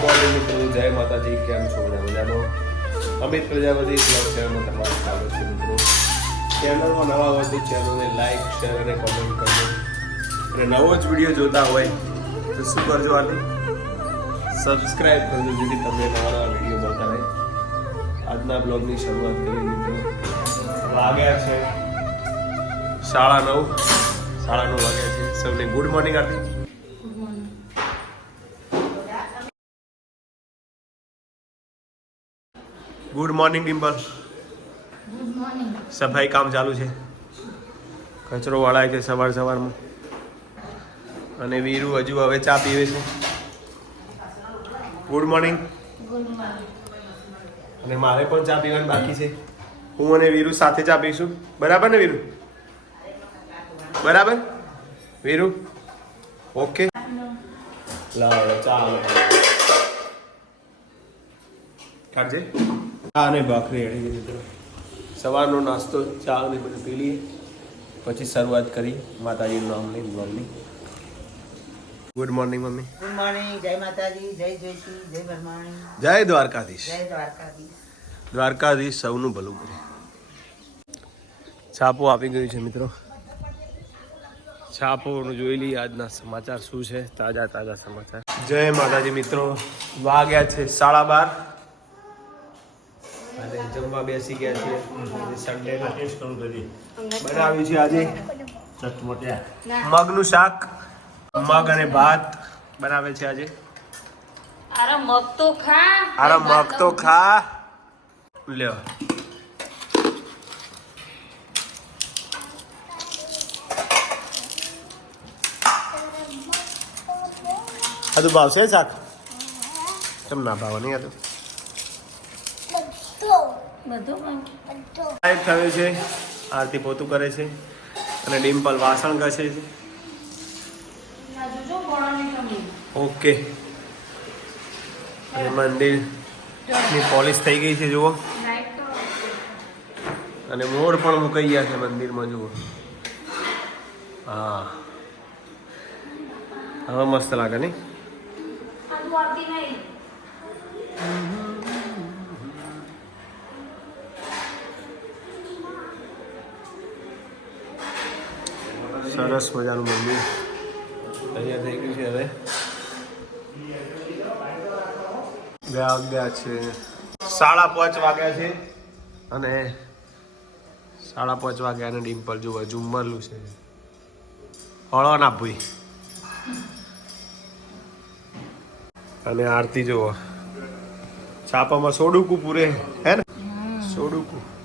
Morning મિત્રો જય માતાજી, કેમ છો બધા મજામાં? અમિત પ્રજાપતિ બ્લોગ ચેનલમાં તમારું સ્વાગત છે મિત્રો. ચેનલમાં નવા હોય ચેનલને લાઈક શેર અને કોમેન્ટ કરજો. અને નવો જ વીડિયો જોતા હોય તો શું કરજો આની સબસ્ક્રાઈબ કરજો, જેથી તમને નવા નવા વીડિયો મળતા રહે. આજના બ્લોગની શરૂઆત કરી મિત્રો. વાગ્યા છે સાડા નવ. સાડા નવ વાગ્યા છે. સૌને good morning Aarti good morning good morning સફાઈ કામ ચાલુ છે. કચરો વાળાય છે સવાર સવારમાં. અને વીરુ હજુ હવે ચા પીવે છે. ગુડ મોર્નિંગ અને મારે પણ ચા પીવાની બાકી છે. હું અને વીરુ સાથે ચા પીશું. બરાબર ને વીરુ? બરાબર? વીરુ? ઓકે. લાવો ચા. કાઢજે. ચા અને ભાખરી અડી દીધો સવારનો નાસ્તો ચા અને બધું પી લઈએ. પછી શરૂઆત કરી માતાજીનું નામ લઈ બ્લોગની good morning mummy. Good morning જય માતાજી જય જય બ્રહ્માણી જય દ્વારકાધીશ. જય દ્વારકાધીશ. દ્વારકાધીશ સૌનું ભલું કરે. છાપો આપી ગયું છે મિત્રો. છાપોનું જોઈ લઈએ આજના સમાચાર શું છે. તાજા તાજા સમાચાર. જય માતાજી મિત્રો. વાગ્યા છે સાડા બાર. અને જમવા બેસી ગયા છે સન્ડે બનાવ્યું છે આજે? મગનું શાક મગ અને ભાત બનાવે છે આજે. અરે મગ તો ખા. આરા મગ તો ખા. લ્યો. આ તો ભાવશે શાક? કેમ ના ભાવ? નહીં આ તો. બધું ટાઈમ થયો છે આરતી પોતું કરે છે અને ડિમ્પલ વાસણ ઘસે છે. ઓકે. અને મંદિરની પોલિશ થઈ ગઈ છે જુઓ. અને મોર પણ મુકાઈ ગયા છે મંદિરમાં જુઓ. હા. હવે મસ્ત લાગે નહીં આજુ આવતી નહીં સરસ મજાનું મંદિર. તૈયાર થઈ ગયું છે હવે. વાગ્યા છે. સાડા પાંચ વાગ્યા છે. અને સાડા પાંચ વાગ્યા અને ડિમ્પલ જુઓ ઝુમ્મરલું છે. હળો ના ભૂઈ. અને આરતી જુઓ છાપામાં સોડુકું પૂરે હે ને? સોડુકું.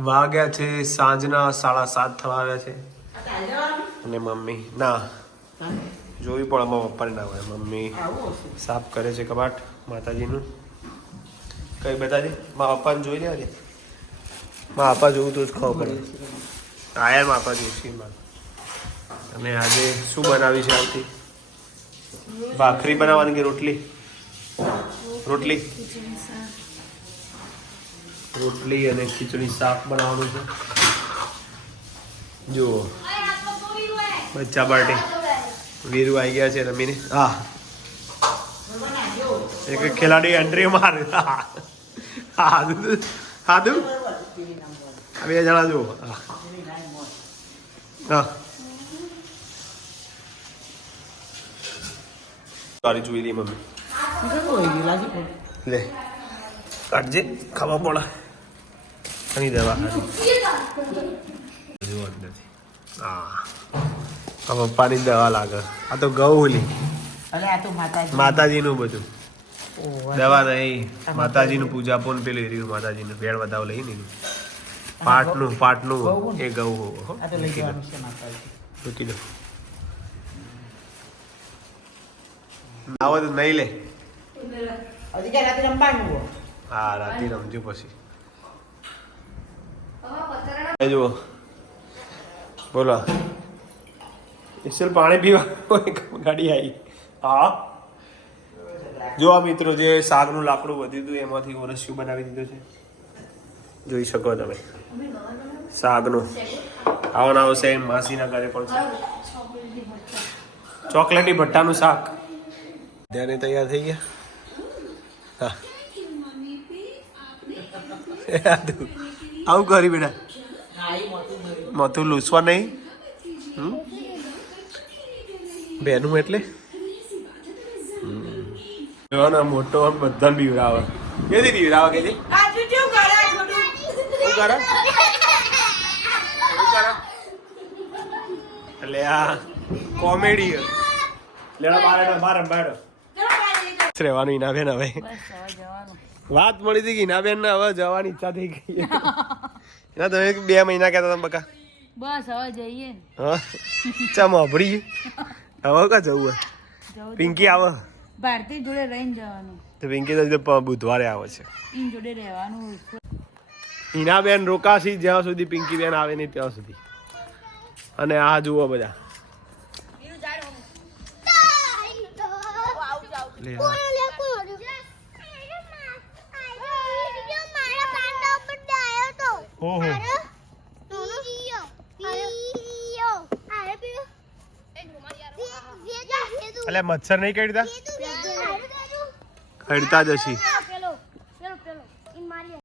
વાગ્યા છે, સાંજના સાડા સાત થવા આવ્યા છે. અને મમ્મી, ના જોવી પણ અમારા પપ્પાને ના હોય. મમ્મી સાફ કરે છે કબાટ, માતાજીનું. કઈ બતાજી? મારા પપ્પાને જોઈ લે મા પપ્પા જોવું તો જ ખબર પડે. આયર મારા પપ્પા જોઈશે અને આજે શું બનાવી છે આવતી? ભાખરી બનાવવાની કે રોટલી? રોટલી? રોટલી અને ખીચડી શાક બનાવવાનું છે. જુઓ. બચ્ચા પાર્ટી. વીરુ આવી ગયા છે રમીને. હા. એક ખેલાડી એન્ટ્રી મારે. હાદુ હાદું? બે જણા જુઓ. હા. તારી જોઈ રહી મમ્મી લે. કાઢજે. ખાવા પડે આની દવા જુઓ જ નથી. હા પપ્પાની દવા લાગે. આ તો ગૌલી માતાજીનું બધું. દવા નહીં. માતાજીનું પૂજા પણ પેલું રહ્યું માતાજીનું ભેળ વધાવ લઈ ને પાટનું પાટનું. એ ગૌ હો. આ તો લઈ જવાનું છે માતાજી. મૂકી દો. આવો તો નહીં લે. હો? રાતે રમજો પછી. જુઓ બોલો. સ્પેશિયલ પાણી પીવા ગાડી આવી. હા? જો આ મિત્રો જે શાકનું લાકડું વધ્યું હતું એમાંથી ઓરસ્યું બનાવી દીધું છે. જોઈ શકો તમે. શાકનું. આવો આવશે એમ માસીના ઘરે પણ છે. ચોકલેટી ભટ્ટાનું શાક. ધ્યાને તૈયાર થઈ ગયા? હા. આવું કરી બેટા. મથું લૂસવા નહીં? બેનું એટલે? હમ. મોટો આમ બધાને બીવરાવે કેદી બીવરાવે કે શું કરે? શું કરે? એટલે આ કોમેડી. લેડો બાર બાર બાર રહેવાનું ઈના હવે. જવાનું. વાત મળી હતી કે ઈના બેન ને હવે જવાની ઈચ્છા થઈ ગઈ. એના તમે બે મહિના કહેતા તમે બકા. બસ હવે જઈએ હા? ચમ અભરી હવે કા જવું હે? પિંકી આવે? ભારતી જોડે રહીને જવાનું. તો પિંકી તો બુધવારે આવે છે. ઈન જોડે રહેવાનું હિના બેન રોકાશી જ્યાં સુધી પિંકી બેન આવે નહીં ત્યાં સુધી. અને આ જુઓ બધા. લે ઓહો. એટલે મચ્છર નહીં કડતા કડતા જ હશી.